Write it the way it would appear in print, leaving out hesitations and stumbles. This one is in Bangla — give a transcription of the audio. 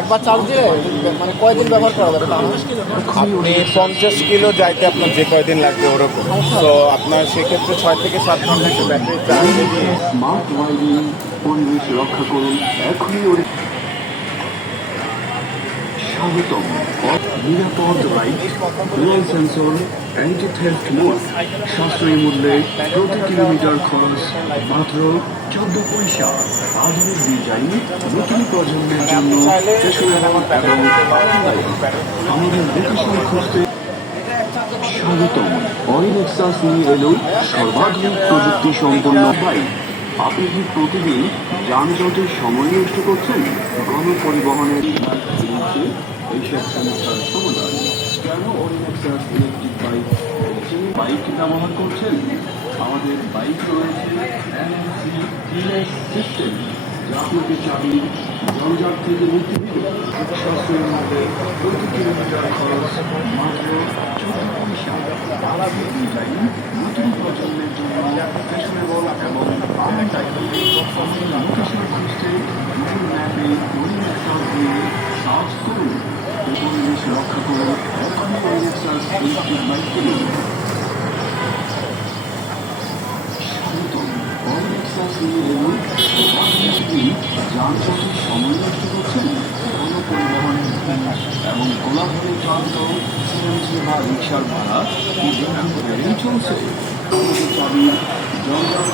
একবার চার্জ দিলে মানে কয়দিন ব্যবহার করা যাবে তাহলে? আপনি 50 কিলো যাইতে আপনার যে কয়দিন লাগবে ওরকম। তো আপনার সেক্ষেত্রে 6 থেকে 7 ঘন্টা একটা ব্যাটারি চার্জে দিয়ে স্মার্ট রাইডিং, পরিবেশ রক্ষা করুন এখনই। স্বাগতম নিরাপদ ride, dual sensor, anti theft mode, সাশ্রয়ী মূল্যে প্রতি কিলোমিটার খরচ মাত্র 14 পয়সা। আধুনিক ডিজাইন, নতুন প্রজন্মের জন্য ফ্যাশনেবল এবং আরামদায়ক। আমাদের লোকেশন খুঁজতে স্বাগতম। অরিনেক্সাস নিয়ে এলো সর্বাধুনিক প্রযুক্তি সম্পন্ন বাইক। আপনি কি প্রতিদিন যানজটের সময় নষ্ট করছেন? গণপরিবহনের এইসব সমস্যার সমাধান কেন অরিনেক্সাস ইলেকট্রিক বাইক ব্যবহার করছেন? আমাদের বাইক রয়েছে এনএসি কিলেস সিস্টেম, যা আপনাকে চাবি জঞ্জাট থেকে মুক্তি দিবে। সাশ্রয়ের মধ্যে প্রতি কিলোমিটার খরচ মাত্র 14 পয়সা। আধুনিক ডিজাইন, নতুন প্রজন্মের জন্য ফ্যাশনেবল এবং আরামদায়ক। আমাদের লোকেশন খুঁজতে গুগল ম্যাপে অরিনেক্সাস দিয়ে সার্চ করুন। পরিবেশ রক্ষা করুন এখনই অরিনেক্সাস ইলেকট্রিক বাইক কিনুন। স্বাগতম। অরিনেক্সাস নিয়ে এলো যানজটের সময় নষ্ট করছেন? গণপরিবহনের এবং কোলাহলে ক্লান্ত সিএনজি বা রিক্সার ভাড়া কি দীর্ঘ চলছে? আমাদের চাবি জঞ্জাট